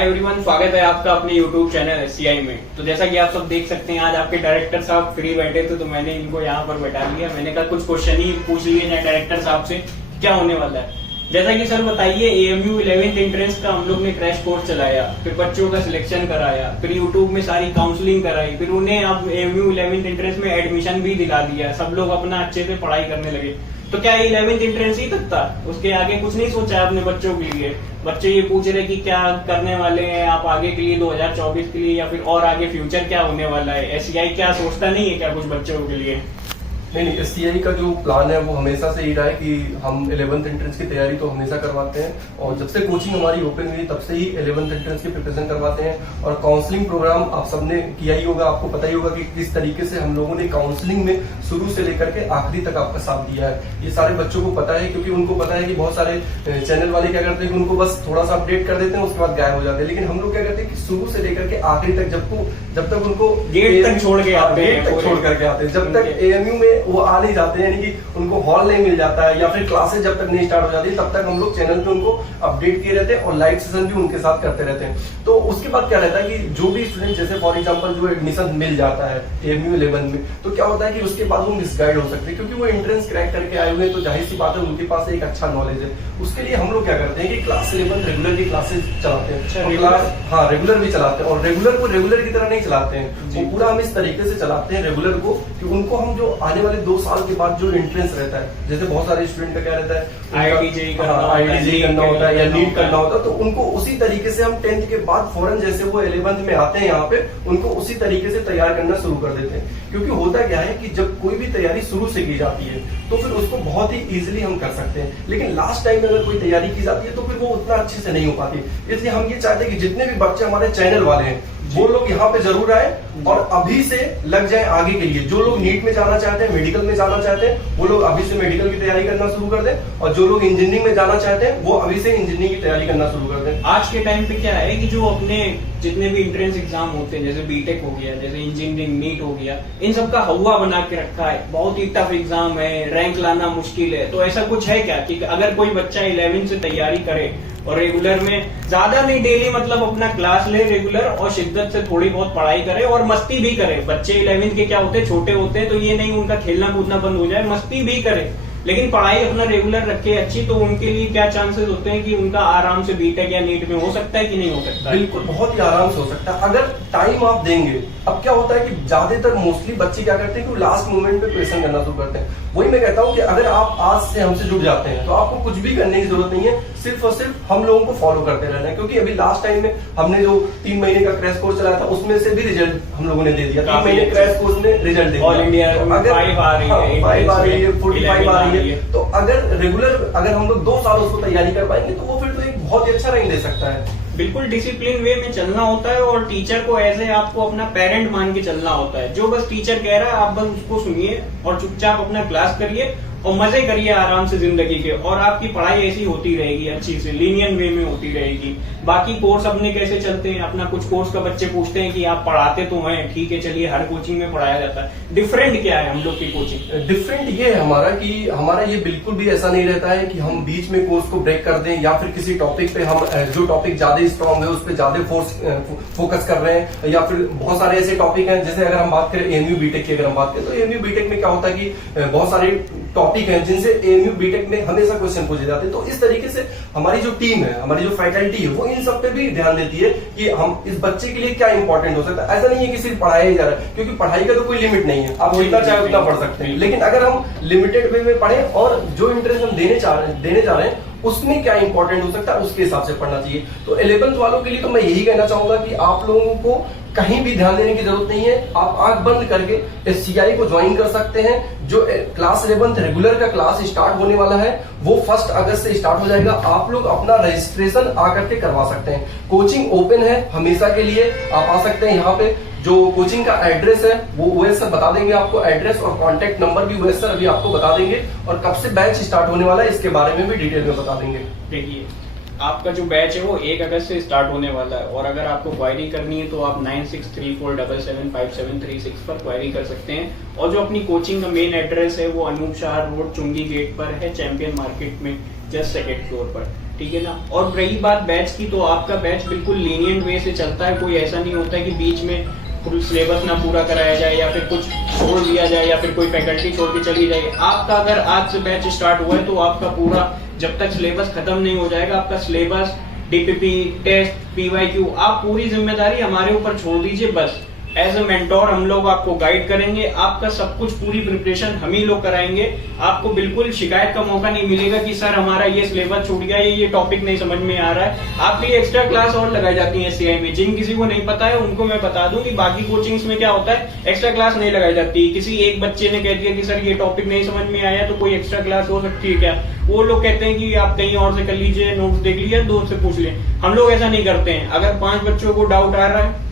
Hi everyone, स्वागत है आपका अपने यूट्यूब चैनल SCI में। तो जैसा कि आप सब देख सकते हैं, आज आपके डायरेक्टर साहब फ्री बैठे थे तो मैंने इनको यहाँ पर बैठा लिया। मैंने कहा कुछ क्वेश्चन ही पूछ लिए जाए डायरेक्टर साहब से, क्या होने वाला है। जैसा कि सर बताइए, AMU 11th एंट्रेंस का हम लोग ने क्रैश कोर्स चलाया, फिर बच्चों का सिलेक्शन कराया, फिर यूट्यूब में सारी काउंसलिंग कराई, फिर उन्हें अब AMU 11th एंट्रेंस में एडमिशन भी दिला दिया। सब लोग अपना अच्छे से पढ़ाई करने लगे। तो क्या 11th एंट्रेंस ही तक था? उसके आगे कुछ नहीं सोचा है अपने बच्चों के लिए? बच्चे ये पूछ रहे कि क्या करने वाले हैं आप आगे के लिए 2024 के लिए, या फिर और आगे फ्यूचर क्या होने वाला है। SCI क्या सोचता नहीं है क्या कुछ बच्चों के लिए? नहीं, SCI का जो प्लान है वो हमेशा से ही रहा है कि हम 11th एंट्रेंस की तैयारी तो हमेशा करवाते हैं, और जब से कोचिंग हमारी ओपन हुई तब से ही 11th एंट्रेंस की प्रिपरेशन करवाते हैं। और काउंसलिंग प्रोग्राम आप सबने किया ही होगा, आपको पता ही होगा कि किस तरीके से हम लोगों ने काउंसलिंग में शुरू से लेकर के आखिरी तक आपका साथ दिया है। ये सारे बच्चों को पता है, क्योंकि उनको पता है कि बहुत सारे चैनल वाले क्या करते हैं कि उनको बस थोड़ा सा अपडेट कर देते हैं, उसके बाद गायब हो जाते हैं। लेकिन हम लोग क्या करते हैं कि शुरू से लेकर के आखिरी तक जब तक उनको गेट तक छोड़ के आते हैं, गेट तक छोड़ करके आते हैं, जब तक AMU में वो आ नहीं जाते, यानी कि उनको हॉल नहीं मिल जाता है या फिर क्लासेस जब तक नहीं स्टार्ट हो जाती तब तक हम लोग चैनल पे उनको अपडेट किए रहते हैं और लाइव सेशन भी उनके साथ करते रहते हैं। तो उसके बाद क्या रहता है कि जो भी स्टूडेंट, जैसे फॉर एग्जांपल जो एडमिशन मिल जाता है AMU 11 में, तो क्या होता है कि उसके बाद वो मिसगाइड हो सकते हैं, क्योंकि वो एंट्रेंस क्रैक करके आए हुए हैं। तो जाहिर सी बात है उनके पास एक अच्छा नॉलेज है। उसके लिए हम लोग क्या करते हैं कि क्लास 11 रेगुलर की क्लासेस चलाते हैं, रेगुलर भी चलाते हैं, और रेगुलर को रेगुलर की तरह नहीं चलाते हैं, वो पूरा हम इस तरीके से चलाते हैं रेगुलर को कि उनको हम जो आने वाले 2 साल के बाद जो एंट्रेंस रहता है, जैसे बहुत सारे स्टूडेंट का क्या रहता है IIT करना होता है या नीट करना होता है, तो उनको उसी तरीके से हम 10th के बाद फौरन जैसे वो 11th में आते हैं यहाँ पे, उनको उसी तरीके से तैयार करना शुरू कर देते हैं। क्योंकि होता क्या है कि जब कोई भी तैयारी शुरू से की जाती है तो फिर उसको बहुत ही इजीली हम कर सकते हैं, लेकिन लास्ट टाइम में अगर कोई तैयारी की जाती है तो फिर वो उतना अच्छे से नहीं हो पाती। इसलिए हम ये चाहते हैं कि जितने भी बच्चे हमारे चैनल वाले हैं वो लोग यहाँ पे जरूर आए और अभी से लग जाए आगे के लिए। जो लोग नीट में जाना चाहते हैं, मेडिकल में जाना चाहते हैं, वो लोग अभी से मेडिकल की तैयारी करना शुरू कर दें, और जो लोग इंजीनियरिंग में जाना चाहते हैं वो अभी से इंजीनियरिंग की तैयारी करना शुरू कर दें। आज के टाइम पे क्या है कि जो अपने जितने भी एंट्रेंस एग्जाम होते हैं, जैसे बीटेक हो गया, जैसे इंजीनियरिंग, नीट हो गया, इन सब का हवा बना के रखा है। बहुत ही टफ एग्जाम है, रैंक लाना मुश्किल है। तो ऐसा कुछ है क्या कि अगर कोई बच्चा 11 से तैयारी करे और रेगुलर में ज्यादा नहीं, डेली मतलब अपना क्लास ले रेगुलर, और शिद्दत से थोड़ी बहुत पढ़ाई करे और मस्ती भी करे। बच्चे 11th के क्या होते हैं, छोटे होते हैं, तो ये नहीं उनका खेलना कूदना बंद हो जाए, मस्ती भी करे, लेकिन पढ़ाई अपना रेगुलर रखे अच्छी, तो उनके लिए क्या चांसेस होते हैं कि उनका आराम से बीटेक या नीट में हो सकता है कि नहीं हो सकता? बिल्कुल, बहुत ही आराम से हो सकता है अगर टाइम आप देंगे। अब क्या होता है कि ज्यादातर मोस्टली बच्चे क्या करते हैं कि लास्ट मोमेंट पे क्वेश्चन करना शुरू करते हैं। वही मैं कहता हूँ कि अगर आप आज से हमसे जुड़ जाते हैं तो आपको कुछ भी करने की जरूरत नहीं है, सिर्फ और सिर्फ हम लोगों को फॉलो करते रहना है। क्योंकि अभी लास्ट टाइम में हमने जो 3 महीने का क्रैश कोर्स चलाया था उसमें से भी रिजल्ट हम लोगों ने दे दिया। 3 महीने क्रैश कोर्स में रिजल्ट दे दिया। ऑल इंडिया अगर 5 आ रही है, 45 आ रही है, तो अगर रेगुलर अगर हम लोग 2 साल उसको तैयारी कर पाएंगे तो वो फिर तो एक बहुत ही अच्छा रैंक दे सकता है। बिल्कुल डिसिप्लिन वे में चलना होता है, और टीचर को ऐसे आपको अपना पेरेंट मान के चलना होता है। जो बस टीचर कह रहा है आप बस उसको सुनिए और चुपचाप अपना क्लास करिए और मजे करिए आराम से जिंदगी के, और आपकी पढ़ाई ऐसी होती रहेगी, अच्छी से लीनियन वे में होती रहेगी। बाकी कोर्स अपने कैसे चलते हैं, अपना कुछ कोर्स का बच्चे पूछते हैं कि आप पढ़ाते तो हैं, ठीक है चलिए, हर कोचिंग में पढ़ाया जाता है। डिफरेंट क्या है हम लोग की कोचिंग? डिफरेंट ये है हमारा कि हमारा ये बिल्कुल भी ऐसा नहीं रहता है कि हम बीच में कोर्स को ब्रेक कर दें, या फिर किसी टॉपिक पे हम जो टॉपिक ज्यादा स्ट्रॉन्ग है उस पर ज्यादा फोकस कर रहे हैं, या फिर बहुत सारे ऐसे टॉपिक हैं। जैसे अगर हम बात करें AMU बीटेक की, अगर हम बात करें तो AMU बीटेक में क्या होता है कि बहुत सारे टॉपिक हैं जिनसे AMU बीटेक में हमेशा क्वेश्चन पूछे जाते हैं। तो इस तरीके से हमारी जो टीम है, हमारी जो फैकल्टी है, वो इन सब पे भी ध्यान देती है कि हम इस बच्चे के लिए क्या इंपॉर्टेंट हो सकता है। ऐसा नहीं है कि सिर्फ पढ़ाया ही जा रहा है, क्योंकि पढ़ाई का तो कोई लिमिट नहीं है, आप जितना चाहे उतना पढ़ सकते हैं। लेकिन अगर हम लिमिटेड वे में पढ़ें और जो इंटरेस्ट हम देने जा रहे हैं उसमें क्या इंपॉर्टेंट हो सकता है उसके हिसाब से पढ़ना चाहिए। तो 11th वालों के लिए तो मैं यही कहना चाहूंगा कि आप लोगों को कहीं भी ध्यान देने की जरूरत नहीं है। आप आंख बंद करके SCI को ज्वाइन कर सकते हैं। जो क्लास 11th रेगुलर का क्लास स्टार्ट होने वाला है वो 1 अगस्त से स्टार्ट हो जाएगा। आप लोग अपना रजिस्ट्रेशन आकर के करवा सकते हैं। कोचिंग ओपन है हमेशा के लिए, आप आ सकते हैं। यहाँ पे जो कोचिंग का एड्रेस है वो OS सर बता देंगे आपको, एड्रेस और कॉन्टेक्ट नंबर भी OS सर अभी आपको बता देंगे, और कब से बैच स्टार्ट होने वाला है इसके बारे में भी डिटेल में बता देंगे। देखिए, आपका जो बैच है वो 1 अगस्त से स्टार्ट होने वाला है, और अगर आपको क्वायरी करनी है तो आप 9634775736 पर क्वायरी कर सकते हैं। और जो अपनी कोचिंग का मेन एड्रेस है वो अनूप शाह रोड, चुंगी गेट पर है, चैंपियन मार्केट में जस्ट 2nd फ्लोर पर। ठीक है ना। और रही बात बैच की, तो आपका बैच बिल्कुल लीनियंट वे से चलता है। कोई ऐसा नहीं होता है कि बीच में फुल सिलेबस ना पूरा कराया जाए या फिर कुछ छोड़ दिया जाए या फिर कोई फैकल्टी छोड़ के चली जाए। आपका अगर आज से बैच स्टार्ट हुआ है तो आपका पूरा, जब तक सिलेबस खत्म नहीं हो जाएगा, आपका सिलेबस, डीपीपी, टेस्ट, पीवाईक्यू, आप पूरी जिम्मेदारी हमारे ऊपर छोड़ दीजिए। बस एज ए मेंटोर हम लोग आपको गाइड करेंगे, आपका सब कुछ पूरी प्रिपरेशन हम ही लोग कराएंगे। आपको बिल्कुल शिकायत का मौका नहीं मिलेगा कि सर हमारा ये सिलेबस छूट गया, ये टॉपिक नहीं समझ में आ रहा है। आपके लिए एक्स्ट्रा क्लास और लगाई जाती है SCI में। जिन किसी को नहीं पता है उनको मैं बता दूं कि बाकी कोचिंग्स में क्या होता है, एक्स्ट्रा क्लास नहीं लगाई जाती। किसी एक बच्चे ने कह दिया कि सर ये टॉपिक नहीं समझ में आया तो कोई एक्स्ट्रा क्लास हो सकती है क्या? वो लोग कहते हैं कि आप कहीं और से कर लीजिए, नोट्स देख लीजिए, दोस्त से पूछ लें। हम लोग ऐसा नहीं करते हैं। अगर 5 बच्चों को डाउट आ रहा है,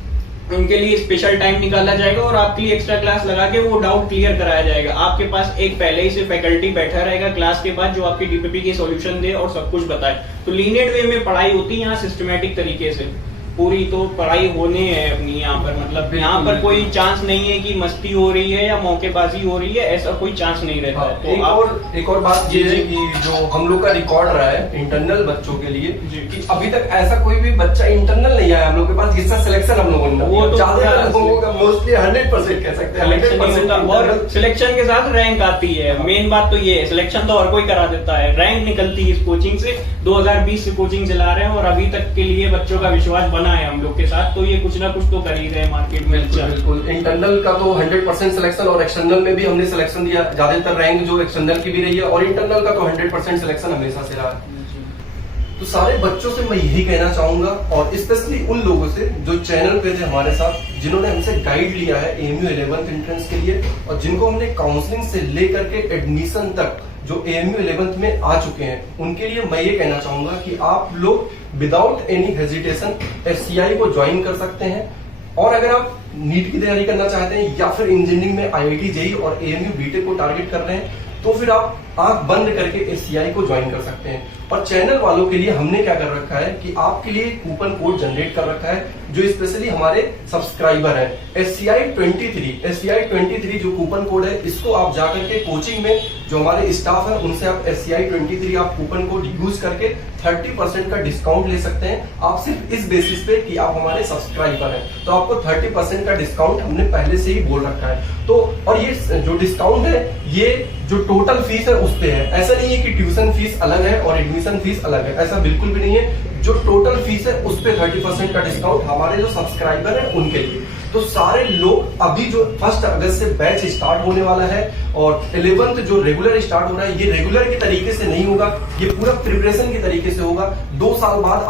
उनके लिए स्पेशल टाइम निकाला जाएगा और आपके लिए एक्स्ट्रा क्लास लगा के वो डाउट क्लियर कराया जाएगा। आपके पास एक पहले ही से फैकल्टी बैठा रहेगा क्लास के बाद, जो आपकी डीपीपी की सॉल्यूशन दे और सब कुछ बताए। तो लीनियंट वे में पढ़ाई होती है यहाँ, सिस्टमेटिक तरीके से पूरी तो पढ़ाई होने है अपनी यहाँ पर। मतलब यहाँ पर कोई चांस नहीं है कि मस्ती हो रही है या मौकेबाजी हो रही है, ऐसा कोई चांस नहीं रहता है। तो एक और बात ये है कि जो हम लोग का रिकॉर्ड रहा है इंटरनल बच्चों के लिए, कि अभी तक ऐसा कोई भी बच्चा इंटरनल नहीं आया हम लोग के पास जिसका सिलेक्शन हम लोगों ने, वो तो मोस्टली 100% कह सकते हैं। 100% और सिलेक्शन के साथ रैंक आती है। मेन बात तो ये है, सिलेक्शन तो और कोई करा देता है, रैंक निकलती है इस कोचिंग से। 2020 से कोचिंग चला रहे हैं और अभी तक के लिए बच्चों का विश्वास बना है हम लोग के साथ। तो ये कुछ ना कुछ तो कर ही रहे हैं मार्केट में। बिल्कुल इंटरनल का तो 100% सिलेक्शन, और एक्सटर्नल में भी हमने सिलेक्शन दिया। ज्यादातर रैंक जो एक्सटर्नल की भी रही है और इंटरनल का तो 100% सिलेक्शन हमेशा से रहा है। तो सारे बच्चों से मैं यही कहना चाहूंगा, और स्पेशली उन लोगों से जो चैनल पे थे हमारे साथ, जिन्होंने हमसे गाइड लिया है AMU 11th एंट्रेंस के लिए, और जिनको हमने काउंसलिंग से लेकर के एडमिशन तक जो AMU 11th में आ चुके हैं, उनके लिए मैं ये कहना चाहूंगा कि आप लोग विदाउट एनी हेजिटेशन SCI को ज्वाइन कर सकते हैं। और अगर आप नीट की तैयारी करना चाहते हैं या फिर इंजीनियरिंग में IIT JEE और AMU BTech को टारगेट कर रहे हैं, तो फिर आप आंख बंद करके SCI को ज्वाइन कर सकते हैं। और चैनल वालों के लिए हमने क्या कर रखा है कि आपके लिए कूपन कोड जनरेट कर रखा है, जो स्पेशली हमारे सब्सक्राइबर है। SCI 23 जो कूपन कोड है, इसको आप जाकर के कोचिंग में जो हमारे स्टाफ है उनसे आप SCI 23 आप कूपन कोड यूज करके 30% का डिस्काउंट ले सकते हैं। आप सिर्फ इस बेसिस पे कि आप हमारे सब्सक्राइबर हैं, तो आपको 30% का डिस्काउंट हमने पहले से ही बोल रखा है। तो और ये जो डिस्काउंट है, ये जो टोटल फीस है उस पे है। ऐसा नहीं है कि ट्यूशन फीस अलग है और एडमिशन फीस अलग है, ऐसा बिल्कुल भी नहीं है। जो टोटल फीस है उस पे 30% का डिस्काउंट हमारे जो सब्सक्राइबर है उनके लिए। तो सारे लोग, अभी जो 1 अगस्त से बैच स्टार्ट होने वाला है और 11th जो रेगुलर स्टार्ट हो रहा है, ये रेगुलर के तरीके से नहीं होगा, ये पूरा प्रिपरेशन के तरीके से होगा। 2 साल बाद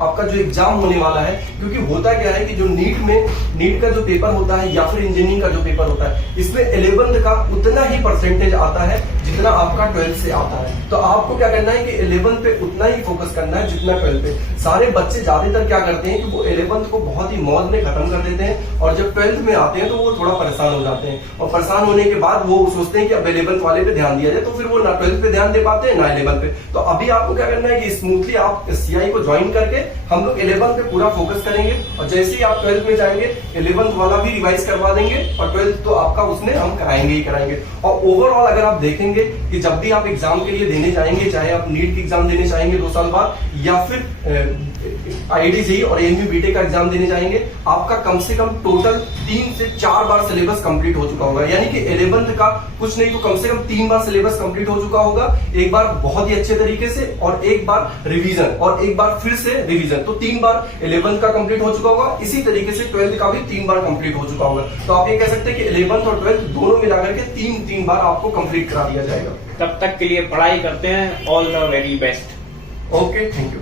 आपका जो एग्जाम होने वाला है, क्योंकि होता क्या है कि जो नीट का जो पेपर होता है या फिर इंजीनियरिंग का जो पेपर होता है, इसमें 11th का उतना ही परसेंटेज आता है जितना आपका 12th से आता है। तो आपको क्या करना है कि 11th पे उतना ही फोकस करना है जितना 12th पे। सारे बच्चे ज्यादातर क्या करते हैं कि वो 11th को बहुत ही मौज में खत्म कर देते हैं, और जब 12th में आते हैं तो वो थोड़ा परेशान हो जाते हैं, और परेशान होने के बाद वो सोचते हैं कि अब 11th वाले पे ध्यान दिया जाए, तो फिर वो ना 12th पे ध्यान दे पाते हैं ना 11th पे। तो अभी आपको क्या करना है कि स्मूथली आप SCI को ज्वाइन करके हम लोग 11th पे पूरा फोकस करेंगे, और जैसे ही आप 12th में जाएंगे 11th वाला भी रिवाइज करवा देंगे, और 12th तो आपका उसमें हम कराएंगे ही कराएंगे। और ओवरऑल अगर आप देखेंगे कि जब भी आप एग्जाम के लिए देने जाएंगे, चाहे आप नीट की एग्जाम देने चाहेंगे 2 साल बाद, या फिर IIT JEE और AMU BTech का एग्जाम देने जाएंगे, आपका कम से कम टोटल 3 से 4 बार सिलेबस कंप्लीट हो चुका होगा। यानी कि 11th का कुछ नहीं तो कम से कम 3 बार सिलेबस कंप्लीट हो चुका होगा। एक बार बहुत ही अच्छे तरीके से, और एक बार रिवीजन, और एक बार फिर से रिवीजन। तो 3 बार 11th का कंप्लीट हो चुका होगा। इसी तरीके से 12th का भी 3 बार कंप्लीट हो चुका होगा। तो आप ये कह सकते हैं कि 11th और 12th दोनों मिलाकर के 3 बार आपको कंप्लीट करा दिया जाएगा। तब तक के लिए पढ़ाई करते हैं। All the very best. Okay, thank you.